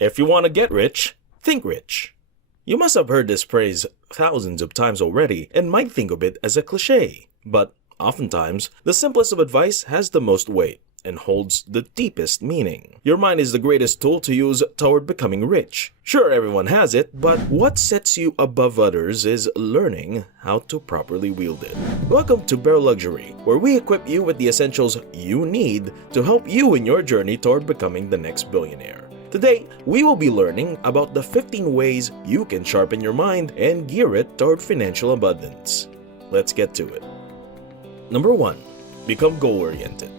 If you want to get rich, think rich. You must have heard this phrase thousands of times already and might think of it as a cliche. But oftentimes, the simplest of advice has the most weight and holds the deepest meaning. Your mind is the greatest tool to use toward becoming rich. Sure, everyone has it, but what sets you above others is learning how to properly wield it. Welcome to Bare Luxury, where we equip you with the essentials you need to help you in your journey toward becoming the next billionaire. Today, we will be learning about the 15 ways you can sharpen your mind and gear it toward financial abundance. Let's get to it. Number 1. Become goal-oriented.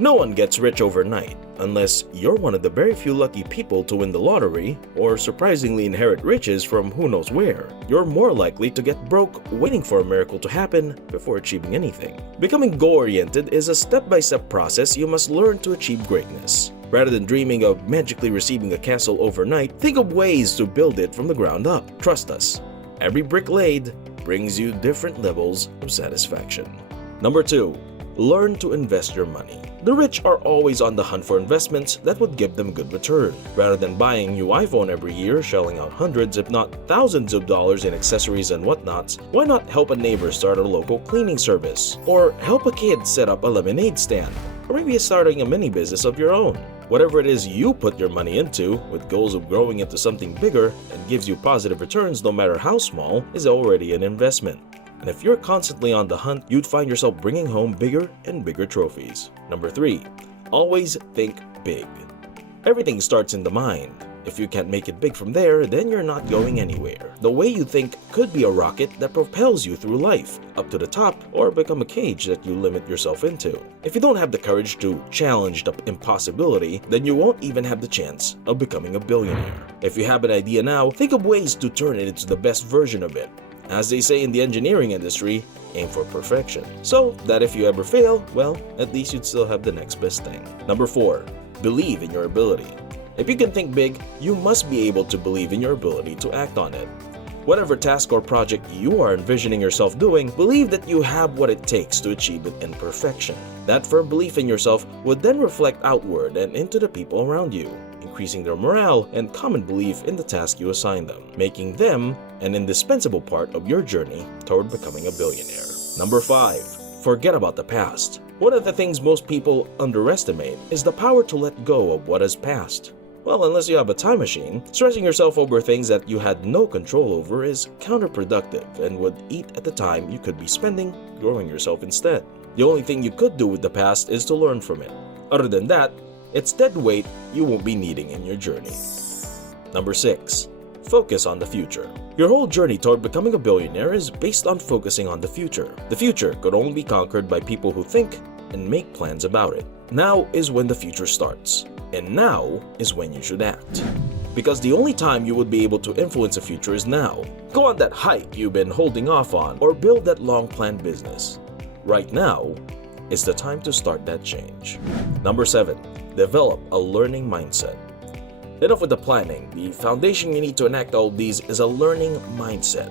No one gets rich overnight unless you're one of the very few lucky people to win the lottery or surprisingly inherit riches from who knows where. You're more likely to get broke waiting for a miracle to happen before achieving anything. Becoming goal-oriented is a step-by-step process you must learn to achieve greatness. Rather than dreaming of magically receiving a castle overnight, think of ways to build it from the ground up. Trust us, every brick laid brings you different levels of satisfaction. Number 2. Learn to invest your money. The rich are always on the hunt for investments that would give them good return. Rather than buying a new iPhone every year, shelling out hundreds if not thousands of dollars in accessories and whatnots, why not help a neighbor start a local cleaning service? Or help a kid set up a lemonade stand? Or maybe starting a mini business of your own? Whatever it is you put your money into, with goals of growing into something bigger and gives you positive returns no matter how small, is already an investment. And if you're constantly on the hunt, you'd find yourself bringing home bigger and bigger trophies. Number 3. Always think big. Everything starts in the mind. If you can't make it big from there, then you're not going anywhere. The way you think could be a rocket that propels you through life, up to the top, or become a cage that you limit yourself into. If you don't have the courage to challenge the impossibility, then you won't even have the chance of becoming a billionaire. If you have an idea now, think of ways to turn it into the best version of it. As they say in the engineering industry, aim for perfection. So that if you ever fail, well, at least you'd still have the next best thing. Number 4. Believe in your ability. If you can think big, you must be able to believe in your ability to act on it. Whatever task or project you are envisioning yourself doing, believe that you have what it takes to achieve it in perfection. That firm belief in yourself would then reflect outward and into the people around you, increasing their morale and common belief in the task you assign them, making them an indispensable part of your journey toward becoming a billionaire. Number 5. Forget about the past. One of the things most people underestimate is the power to let go of what has passed. Well, unless you have a time machine, stressing yourself over things that you had no control over is counterproductive and would eat at the time you could be spending growing yourself instead. The only thing you could do with the past is to learn from it. Other than that, it's dead weight you won't be needing in your journey. Number 6. Focus on the future. Your whole journey toward becoming a billionaire is based on focusing on the future. The future could only be conquered by people who think and make plans about it. Now is when the future starts, and now is when you should act. Because the only time you would be able to influence the future is now. Go on that hike you've been holding off on, or build that long-planned business. Right now is the time to start that change. Number 7. Develop a learning mindset. Enough with the planning. The foundation you need to enact all these is a learning mindset.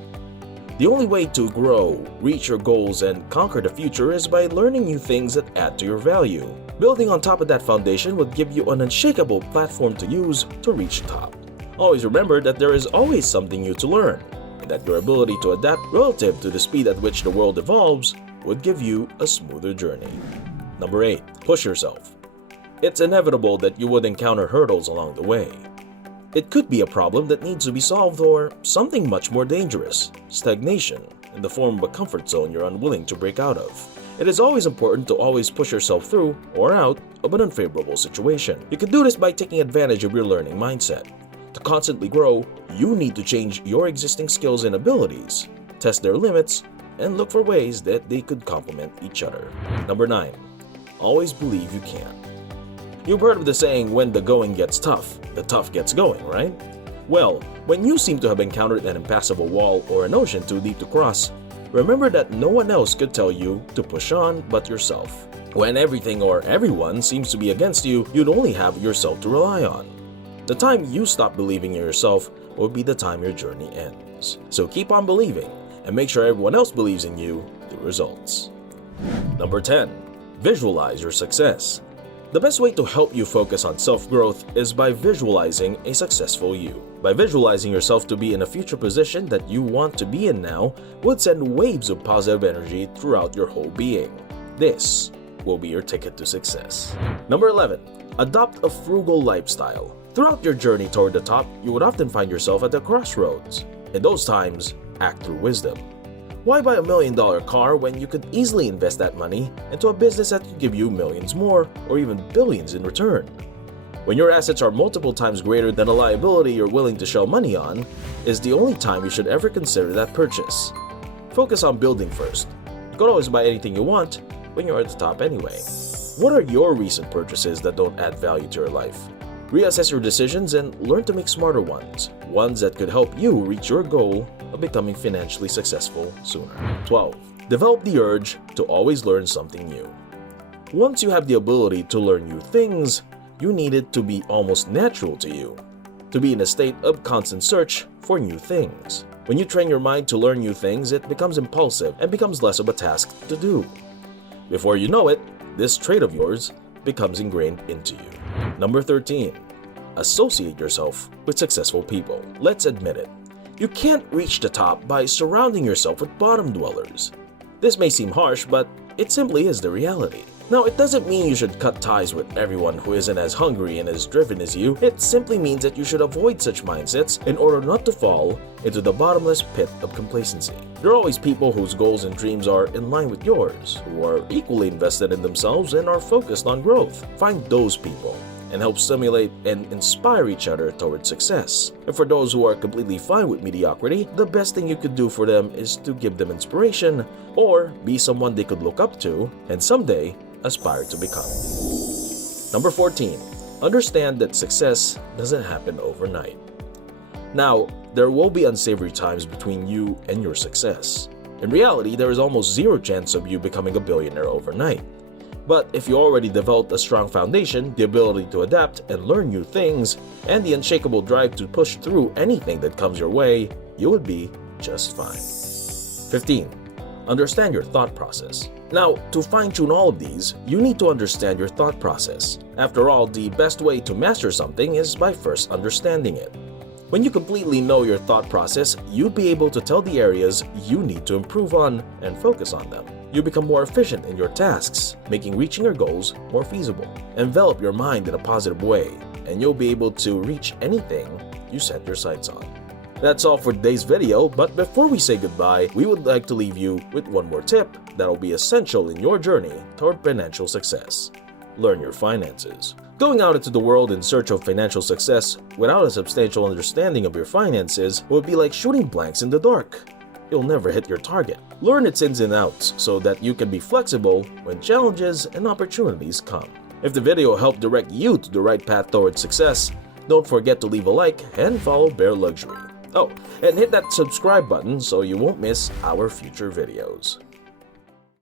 The only way to grow, reach your goals, and conquer the future is by learning new things that add to your value. Building on top of that foundation would give you an unshakable platform to use to reach the top. Always remember that there is always something new to learn, and that your ability to adapt relative to the speed at which the world evolves would give you a smoother journey. Number 8. Push yourself. It's inevitable that you would encounter hurdles along the way. It could be a problem that needs to be solved or something much more dangerous, stagnation, in the form of a comfort zone you're unwilling to break out of. It is always important to always push yourself through or out of an unfavorable situation. You can do this by taking advantage of your learning mindset. To constantly grow, you need to change your existing skills and abilities, test their limits, and look for ways that they could complement each other. Number 9. Always believe you can. You've heard of the saying, when the going gets tough, the tough gets going, right? Well, when you seem to have encountered an impassable wall or an ocean too deep to cross, remember that no one else could tell you to push on but yourself. When everything or everyone seems to be against you, you'd only have yourself to rely on. The time you stop believing in yourself will be the time your journey ends. So keep on believing and make sure everyone else believes in you through results. Number 10. Visualize your success. The best way to help you focus on self-growth is by visualizing a successful you. By visualizing yourself to be in a future position that you want to be in now would send waves of positive energy throughout your whole being. This will be your ticket to success. Number 11. Adopt a frugal lifestyle. Throughout your journey toward the top, you would often find yourself at a crossroads. In those times, act through wisdom. Why buy $1 million car when you could easily invest that money into a business that could give you millions more or even billions in return? When your assets are multiple times greater than a liability you're willing to shell money on, is the only time you should ever consider that purchase. Focus on building first. You could always buy anything you want when you're at the top anyway. What are your recent purchases that don't add value to your life? Reassess your decisions and learn to make smarter ones that could help you reach your goal of becoming financially successful sooner. 12. Develop the urge to always learn something new. Once you have the ability to learn new things, you need it to be almost natural to you, to be in a state of constant search for new things. When you train your mind to learn new things, it becomes impulsive and becomes less of a task to do. Before you know it, this trait of yours becomes ingrained into you. Number 13. Associate yourself with successful people. Let's admit it. You can't reach the top by surrounding yourself with bottom dwellers. This may seem harsh, but it simply is the reality. Now, it doesn't mean you should cut ties with everyone who isn't as hungry and as driven as you. It simply means that you should avoid such mindsets in order not to fall into the bottomless pit of complacency. There are always people whose goals and dreams are in line with yours, who are equally invested in themselves and are focused on growth. Find those people and help stimulate and inspire each other towards success. And for those who are completely fine with mediocrity, the best thing you could do for them is to give them inspiration or be someone they could look up to and someday aspire to become. Number 14. Understand that success doesn't happen overnight. Now, there will be unsavory times between you and your success. In reality, there is almost zero chance of you becoming a billionaire overnight. But if you already developed a strong foundation, the ability to adapt and learn new things, and the unshakable drive to push through anything that comes your way, you would be just fine. 15. Understand your thought process. Now, to fine-tune all of these, you need to understand your thought process. After all, the best way to master something is by first understanding it. When you completely know your thought process, you'll be able to tell the areas you need to improve on and focus on them. You become more efficient in your tasks, making reaching your goals more feasible. Envelop your mind in a positive way, and you'll be able to reach anything you set your sights on. That's all for today's video, but before we say goodbye, we would like to leave you with one more tip that'll be essential in your journey toward financial success. Learn your finances. Going out into the world in search of financial success without a substantial understanding of your finances would be like shooting blanks in the dark. You'll never hit your target. Learn its ins and outs so that you can be flexible when challenges and opportunities come. If the video helped direct you to the right path towards success, don't forget to leave a like and follow Bear Luxury. Oh, and hit that subscribe button so you won't miss our future videos.